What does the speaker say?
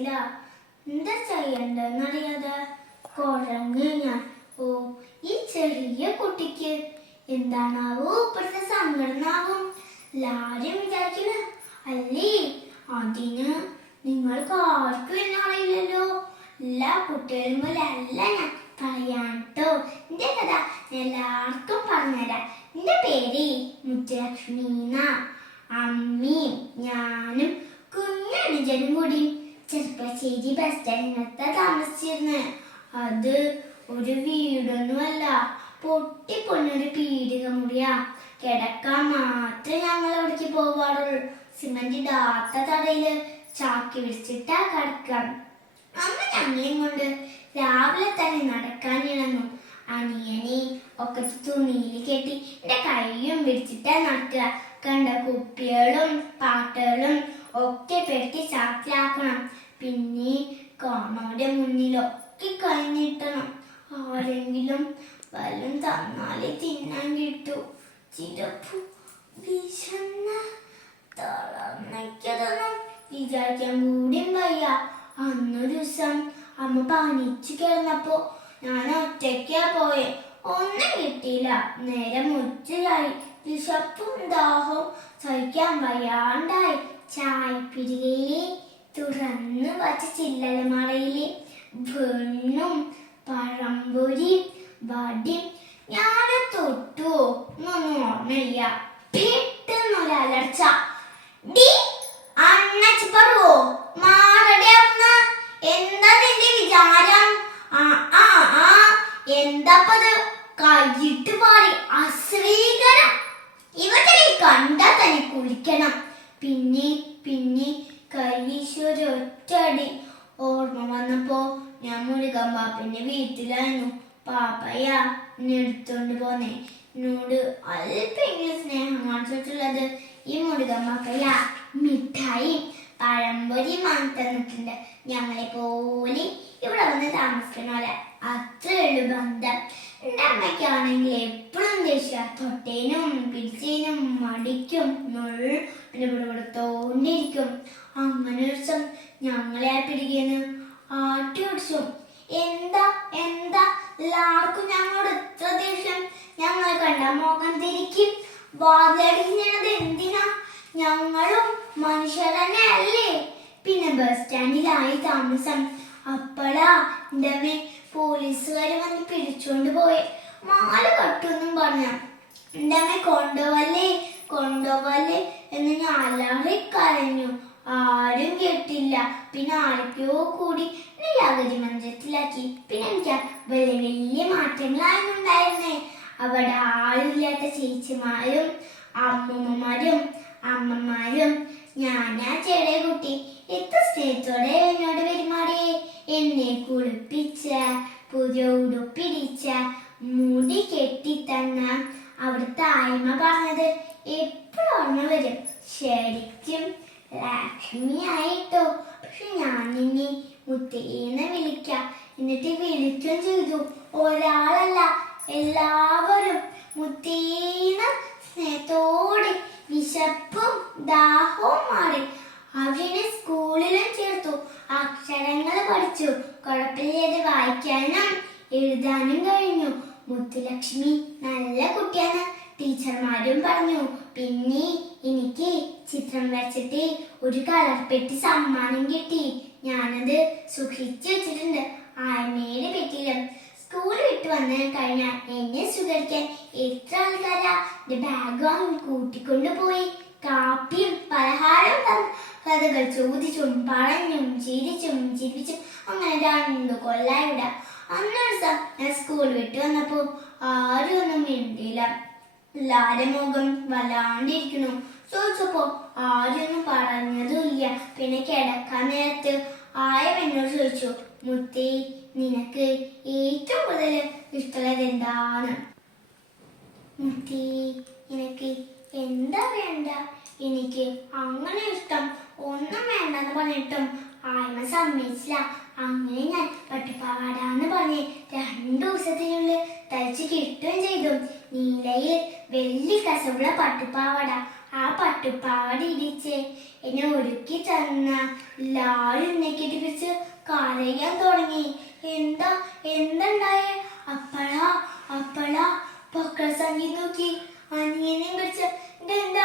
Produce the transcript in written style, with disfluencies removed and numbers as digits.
സങ്കടത്തിലാ. എന്താ ചെയ്യണ്ടെന്നറിയാതെ കുഴങ്ങ് ഞാൻ. ഓ, ഈ ചെറിയ കുട്ടിക്ക് എന്താണാവോ ഇപ്പോഴത്തെ സങ്കടനാവും. എല്ലാരും വിചാരിക്കണ അല്ലേ അതിന് നിങ്ങൾക്ക് ആർക്കും എന്നെ അറിയില്ലല്ലോ. എല്ലാ കുട്ടികളും പോലെ അല്ല ഞാൻ പറയാട്ടോ. എന്റെ കഥ എല്ലാവർക്കും പറഞ്ഞുതരാം. എന്റെ പേര് മുത്തുലക്ഷ്മി എന്നാ. അമ്മയും ഞാനും കുഞ്ഞനുജനും കൂടി ചെറുപ്പശ്ശേരി ബസ് സ്റ്റാൻഡിനകത്ത് താമസിച്ചിരുന്നു. അത് ഒരു വീടൊന്നുമല്ല, പൊട്ടിപ്പൊന്നൊരു പീടിക മുറിയാ. കിടക്കാൻ മാത്രമേ ഞങ്ങൾ അവിടേക്ക് പോവാറുള്ളൂ. സിമന്റ് ഇടാത്ത തടയില് ചാക്കി വിരിച്ചിട്ടാ കിടക്കാം. അമ്മ ഞങ്ങളെയും കൊണ്ട് രാവിലെ തന്നെ നടക്കാൻ ഇണങ്ങും. അനിയനെ ഒക്കെ തുണിയിൽ കെട്ടി എന്റെ കൈയും പിടിച്ചിട്ടാ നടക്കുക. കണ്ട കുപ്പികളും പാട്ടുകളും ഒക്കെ പെട്ടി ചാക്കിലാക്കണം. പിന്നെ കാണോന്റെ മുന്നിലൊക്കെ കൈ നീട്ടണം. ആരെങ്കിലും വല്ലതും തന്നാലേ തിന്നാൻ കിട്ടൂ. ചിലപ്പോ വിശന്ന തളർന്നതൊന്നും വിചാരിക്കാൻ കൂടിയും വയ്യ. അന്നൊരു ദിവസം അമ്മ പനിച്ചു കിടന്നപ്പോ ഞാൻ ഒറ്റയ്ക്കാ പോയെ. ഒന്നും കിട്ടിയില്ല. നേരം ഉച്ചയായി. വിശപ്പും ദാഹവും സഹിക്കാൻ വയ്യാണ്ടായി. ചായപ്പിരികയിലെ തുറന്നു വച്ച ചില്ലലമറയിലെ വെണ്ണും പഴംപൊരി വടിയും ഞാൻ തൊട്ടു. ഒന്നും ഓർമ്മയില്ല. പെട്ടെന്നൊരു അലർച്ച. അണ്ണച്ചിപ്പറവോ മാറടെ ഒന്ന്. എന്താ നിന്റെ വിചാരം? എന്താപ്പത്? കൈയിട്ട് മാറി അശ്രീകരം. ഇവരെ കണ്ടാ തന്നെ കുളിക്കണം. പിന്നെ പിന്നെ കൈവീശൊരൊറ്റടി. ഓർമ്മ വന്നപ്പോ ഞാൻ മുരുകൻ പാപ്പന്റെ വീട്ടിലായിരുന്നു. പാപ്പയ്യ എന്നെ എടുത്തോണ്ട് പോന്നേ. എന്നോട് അല്പെങ്കിലും സ്നേഹം കാണിച്ചിട്ടുള്ളത് ഈ മുരുകൻ പാപ്പയ്യ മിഠായി പഴംപൊരി തന്നിട്ടുണ്ട്. ഞങ്ങളെ പോലെ ഇവിടെ വന്ന് താമസിക്കണോലെ അത്രയുള്ളു ബന്ധം. എന്റെ അമ്മയ്ക്കാണെങ്കിൽ എപ്പോഴും ദേഷ്യ. തൊട്ടേനും പിടിച്ചേനും മടിക്കും തോണ്ടിരിക്കും. അങ്ങനെ ഒരു ദിവസം ഞങ്ങളെ ആ പിടിക്കുന്നു ആട്ടി ഓടിച്ചു. എന്താ എന്താ എല്ലാവർക്കും ഞങ്ങളോട് എത്ര ദേഷ്യം. ഞങ്ങളെ കണ്ട മോഹം തിരിക്കും. വാതിലടിക്കുന്നത് എന്തിനാ? ഞങ്ങളും മനുഷ്യർ തന്നെ അല്ലേ. പിന്നെ ബസ് സ്റ്റാൻഡിലായി താമസം. അപ്പളാ എന്റെ അമ്മ പോലീസുകാർ വന്ന് പിടിച്ചോണ്ട് പോയി. മാല കട്ടൊന്നും പറഞ്ഞ എന്റെ അമ്മ കൊണ്ടുപോവല്ലേ എന്ന് ഞാൻ അലറിക്കരഞ്ഞു. ആരും കേട്ടില്ല. പിന്നെ ആരൊക്കെയോ കൂടി എന്നെ ജാഗതി മന്ദിരത്തിലാക്കി. പിന്നെ എനിക്ക് വലിയ വലിയ മാറ്റങ്ങളായിരുന്നു ഉണ്ടായിരുന്നേ. അവിടെ ആളില്ലാത്ത ചേച്ചിമാരും അമ്മമാരും ഞാനാ ചെറിയ കുട്ടി എത്ര സ്നേഹത്തോടെ എന്നോട് പെരുമാറിയേ. എന്നെ കുളിപ്പിച്ച, പുതിയ ഉടുപ്പിടിച്ച, മുടി കെട്ടിത്തന്ന അവിടുത്തെ ആയ്മ പറഞ്ഞത് എപ്പോഴും ഓർമ്മ വരും. ശരിക്കും ലക്ഷ്മി ആയിട്ടോ. പക്ഷെ ഞാൻ നിന്നെ മുത്തേന്ന് വിളിക്കാം. എന്നിട്ട് വിളിക്കും ചെയ്തു. ഒരാളല്ല, എല്ലാവരും മുത്തേന്ന് സ്നേഹത്തോടെ. വിശപ്പും ദാഹവും മാറി. അവനെ സ്കൂളിലും ചേർത്തു. അക്ഷരങ്ങൾ പഠിച്ചു. കുഴപ്പമില്ലാതെ വായിക്കാനും എഴുതാനും കഴിഞ്ഞു. മുത്തുലക്ഷ്മി നല്ല കുട്ടിയാണ് ടീച്ചർമാരും പറഞ്ഞു. പിന്നെ എനിക്ക് ചിത്രം വരച്ചിട്ട് ഒരു കളർ പെട്ടി സമ്മാനം കിട്ടി. ഞാനത് സൂക്ഷിച്ചു വെച്ചിട്ടുണ്ട് ആഴ്മയുടെ പെട്ടിയിലും. സ്കൂൾ വിട്ട് വന്ന് കഴിഞ്ഞാൽ എന്നെ സ്വീകരിക്കാൻ എത്ര ആൾക്കാരാ എന്റെ ബാഗ് വാങ്ങി കൂട്ടിക്കൊണ്ടു പോയി. കാപ്പിയും പലഹാരവും കഥകൾ ചോദിച്ചും പറഞ്ഞും ചിരിപ്പിച്ചും അങ്ങനെ 2 കൊല്ലായി വിട. അന്നൊരു ദിവസം ഞാൻ സ്കൂൾ വിട്ട് വന്നപ്പോ ആരും ഒന്നും മിണ്ടിയില്ല. എല്ലാരും മുഖം വല്ലാണ്ടിരിക്കണു. ചോദിച്ചപ്പോ ആരും ഒന്നും പറഞ്ഞതുമില്ല. പിന്നെ കിടക്കാൻ നേരത്ത് ആയം എന്നോട് ചോദിച്ചു, മുത്തേ നിനക്ക് ഏറ്റവും കൂടുതൽ ഇഷ്ടമുള്ളത് എന്താണ്? മുത്തേ എനിക്ക് എന്താ വേണ്ട? എനിക്ക് അങ്ങനെ ഇഷ്ടം ഒന്നും വേണ്ടെന്ന് പറഞ്ഞിട്ടും ആയ്മ സമ്മതിച്ചില്ല. അങ്ങനെ ഞാൻ പട്ടുപാവാടാന്ന് പറഞ്ഞ് 2 ദിവസത്തിനുള്ളിൽ തയ്ച്ച് കിട്ടുകയും ചെയ്തു. നീലയിൽ വെള്ളി കസവുള്ള പട്ടുപാവാട. ആ പട്ടുപ്പാവാട ഇടിച്ച് എന്നെ ഒരുക്കി തന്ന എല്ലാവരും എന്നെ കെട്ടിപ്പിടിച്ച് കരയാൻ തുടങ്ങി. എന്തുണ്ടായേ? അപ്പഴാ പൊക്കൾ സഞ്ചി നോക്കി അനിയനെയും പിടിച്ച് എന്റെ